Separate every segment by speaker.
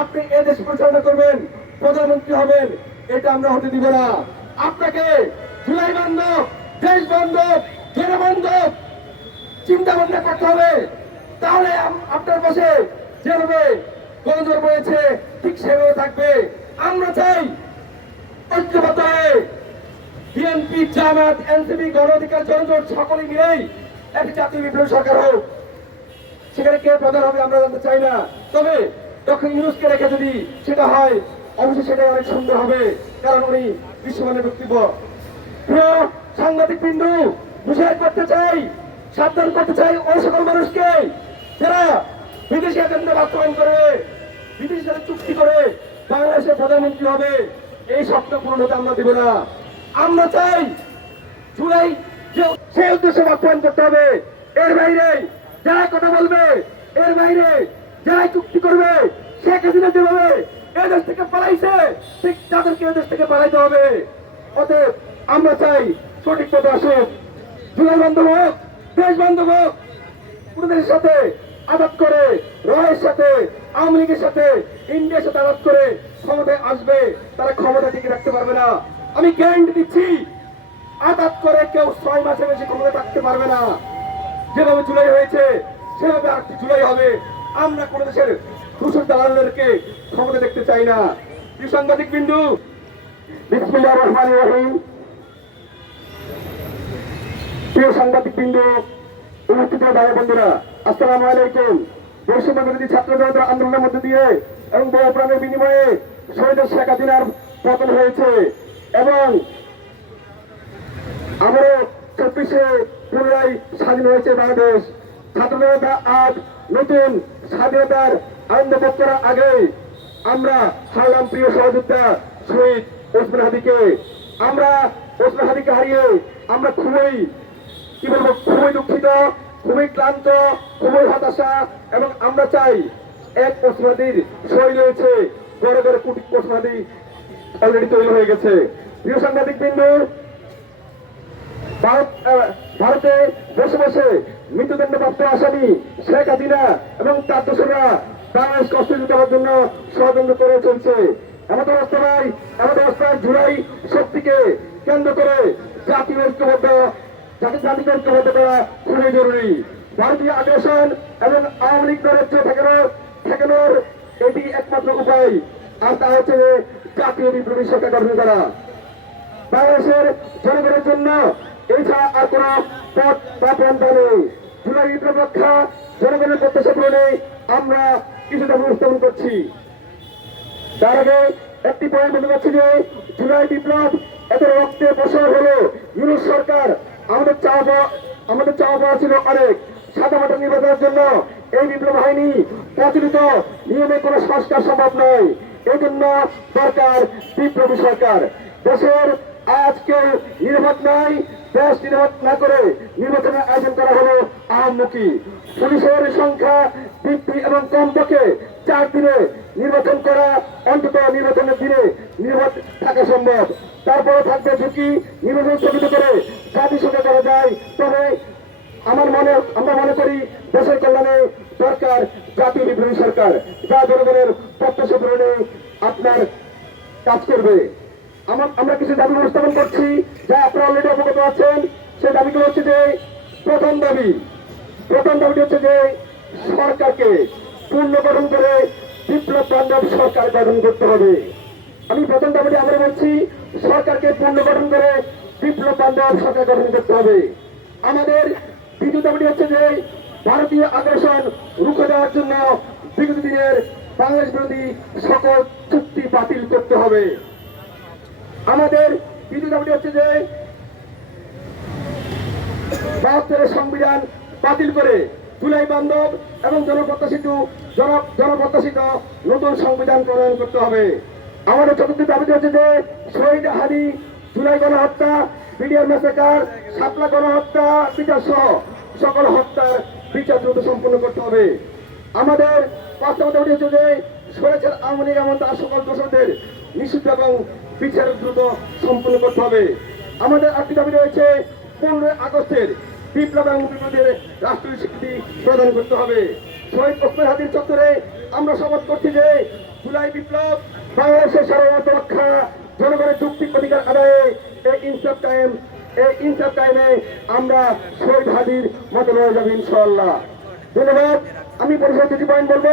Speaker 1: আপনি এ দেশ পরিচালনা করবেন, প্রধানমন্ত্রী হবেন, এটা আমরা হতে দিব না। আপনাকে জুলাই বান্ধব, দেশ বান্ধব, জেলা বান্ধব চিন্তা ভাবনা করতে হবে। তাহলে আপনার পাশে যেভাবে গণজোর রয়েছে, ঠিক সেভাবে থাকবে। আমরা চাই ঐক্যবদ্ধ হয়ে বিএনপি, জামাত, এনসিপি গণ অধিকার জনজোট সকলে মিলেই একটি জাতীয় বিপ্লবী সরকার হোক। সেখানে কে প্রধান হবে আমরা জানতে চাই না। তবে ডক্টর ইউনুসকে রেখে যদি সেটা হয়, অবশ্যই সেটা অনেক সুন্দর হবে, কারণ উনি বিশ্বমানের বক্তব্য প্রিয় সাংবাদিক বিন্দু বুঝাই করতে চাই, সাবধান করতে চাই ওই সকল মানুষকে যারা বিদেশি এজেন্ডা বাস্তবায়ন করে, বিদেশি সাথে চুক্তি করে, বাংলাদেশের প্রধানমন্ত্রী হবে, এই স্বপ্ন পূরণ হতে আমরা দেব না। আমরা চাই জুলাই সেই উদ্দেশ্যে বাস্তবায়ন করতে হবে। এর বাইরে যারা কথা বলবে, এর বাইরে যারা চুক্তি করবে, শেখ হাসিনা যেভাবে এদেশ থেকে পালাইছে, ঠিক তাদেরকে এদেশ থেকে পালাইতে হবে। অতএব আমরা চাই সঠিক পথে আসুক, জুলাই বান্ধব হোক, দেশ বান্ধব হোক পুরোদের সাথে আঘাত করে, রয়ের সাথে, আওয়ামী লীগের সাথে, ইন্ডিয়ার সাথে আঘাত করে ক্ষমতায় আসবে, তারা ক্ষমতা টিকে রাখতে পারবে না। আমি গ্যারান্টি দিচ্ছি, আঘাত করে কেউ ছয় মাসের বেশি ক্ষমতা থাকতে পারবে না। যেভাবে জুলাই হয়েছে, সেভাবে আরেকটি জুলাই হবে। আমরা কোন দেশের দূষণ দালালদেরকে ক্ষমতা দেখতে চাই না। সাংবাদিক বিন্দু? রহমান রহিম। প্রিয় সাংবাদিক বিন্দু, উপস্থিত ভাই বন্ধুরা, আসসালামু আলাইকুম। বৈষম্য ছাত্র জনতা আন্দোলনের মধ্যে দিয়ে এবং বহু প্রাণের বিনিময়ে শহীদ শেখ হাসিনার পতন হয়েছে এবং আমারও চব্বিশে পুনরায় স্বাধীন হয়েছে বাংলাদেশ। জনতা আজ নতুন স্বাধীনতার আনন্দ ভোগ করার আগে আমরা হারলাম প্রিয় সহযোদ্ধা শহীদ ওসমান হাদিকে, আমরা ওসমান হাদিকে হারিয়ে আমরা খুবই, কি বলব, খুবই দুঃখিত, খুবই ক্লান্ত, খুবই হতাশা এবং আমরা চাই এক ওসমাদির শৈল রয়েছে বড় বড় কোটি ওসমাদি অলরেডি তৈরি হয়ে গেছে। প্রিয় সাংবাদিক বিন্দু ভারত ভারতে বসে বসে মৃত্যুদণ্ডপ্রাপ্ত আসামি শেখ হাসিনা এবং তার দোষরা বাংলাদেশ কষ্ট দেওয়ার জন্য ষড়যন্ত্র করে চলছে। এমন অবস্থায় এমন অবস্থায় জুলাই শক্তিকে কেন্দ্র করে জাতীয় ঐক্যবদ্ধ জাতির জাতিকে ঐক্যবদ্ধ করা খুবই জরুরি। ভারতীয় আগ্রাসন এবং আওয়ামী লীগ রাজ্য ঠেকানোর ঠেকানোর এটি একমাত্র উপায়, আর তা হচ্ছে জাতীয় বিপ্লবী সরকার গঠন করা। বাংলাদেশের জনগণের জন্য এছাড়া আর কোন পথ বা পন্থা নেই। জুলাই বিপ্লব রক্ষা জনগণের প্রত্যাশা পূরণে আমরা কিছুটা উপস্থাপন করছি। তার আগে একটি পয়েন্ট বলতে পারছি যে, জুলাই বিপ্লব এত রক্তে বছর হলো, ইউনুস সরকার আমাদের চাওয়া আমাদের চাওয়া পাওয়া ছিল অনেক। সাদা মাটা নির্বাচনের জন্য এই বিপ্লব হয়নি। প্রচলিত নিয়মে কোনো সংস্কার সম্ভব নয়। এই জন্য দরকার বিপ্লবী সরকার। দেশের আজকে নিরাপদ নাই দেশ নিরাপদ না করে নির্বাচনের আয়োজন করা হলো আহমুখী পুলিশের সংখ্যা বৃদ্ধি এবং কমপক্ষে চার দিনে নির্বাচন করা, অন্তত নির্বাচনের দিনে নির্বাচন থাকা সম্ভব। তারপরে থাকবে ঝুঁকি, নির্বাচন স্থগিত করে জাতিসংখ্যা করা যায়। তবে আমার মনে, আমরা মনে করি দেশের কল্যাণে দরকার জাতীয় বিপ্লবী সরকার, যা জনগণের প্রত্যাশা পূরণে আপনার কাজ করবে। আমার কিছু দাবি উপস্থাপন করছি, যা আপনারা অলরেডি অবগত আছেন। সেই দাবিগুলো হচ্ছে যে, প্রথম দাবি, প্রথম দাবিটি হচ্ছে যে, সরকারকে পূর্ণ গঠন করে বিপ্লব বান্ধব সরকার গঠন করতে হবে। আমি প্রথম দাবিটি আমরা বলছি, সরকারকে পূর্ণ গঠন করে বিপ্লব বান্ধব সরকার গঠন করতে হবে। আমাদের দ্বিতীয় দাবিটি হচ্ছে যে, ভারতীয় আগ্রাসন রুখে দেওয়ার জন্য বিগত দিনের বাংলাদেশ বিরোধী সকল চুক্তি বাতিল করতে হবে। আমাদের দ্বিতীয় দাবিটি হচ্ছে যে বাহাত্তরের সংবিধান বাতিল করে জুলাই বান্ধব এবং জনপ্রত্যাশিত জন জনপ্রত্যাশিত নতুন সংবিধান প্রণয়ন করতে হবে। আমাদের চতুর্থ দাবিটি হচ্ছে যে শহীদ হাদি, জুলাই গণহত্যা, বিডিআর মেসাকার সাতলা গণহত্যা, বিচার সহ সকল হত্যার বিচার দ্রুত সম্পন্ন করতে হবে। আমাদের পাঁচ নম্বর দাবিটি হচ্ছে যে স্বৈরাচার আওয়ামী লীগ এমন তার সকল দোষদের নিষিদ্ধ এবং বিচার দ্রুত সম্পন্ন করতে হবে। আমাদের আরেকটি দাবি রয়েছে, পনেরোই আগস্টের বিপ্লব এবং বিপ্লবীদের রাষ্ট্রীয় স্বীকৃতি প্রদান করতে হবে। শহীদ ওসমান হাদির চত্বরে আমরা শপথ করছি যে জুলাই বিপ্লব বাংলাদেশের সার্বভৌমত্ব রক্ষা, জনগণের যুক্তিক অধিকার আদায়ে এই ইনসাফ টাইম এই ইনসাফ কায়েমে আমরা শহীদ হাদির মতো রয়ে যাব ইনশাল্লাহ ধন্যবাদ। আমি পরিষদ দুটি পয়েন্ট বলব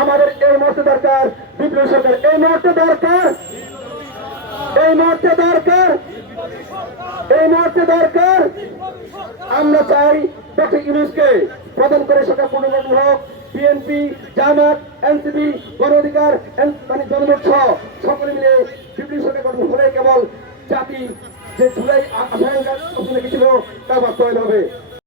Speaker 1: আমাদের এই মুহূর্তে দরকার, বিপ্লবী সরকার, এই মুহূর্তে দরকার, এই মুহূর্তে দরকার, এই মুহূর্তে দরকার। আমরা চাই ডক্টর ইউনুসকে প্রদান করে সরকার পুনর্গঠন হোক, বিএনপি, জামাত, এনসিপি, গণ অধিকার মানে জনমত সহ সকলে মিলে বিপ্লবী সরকার গঠন হলে কেবল জাতি যে জুলাই আশঙ্কা ছিল, তা বাস্তবায়ন হবে।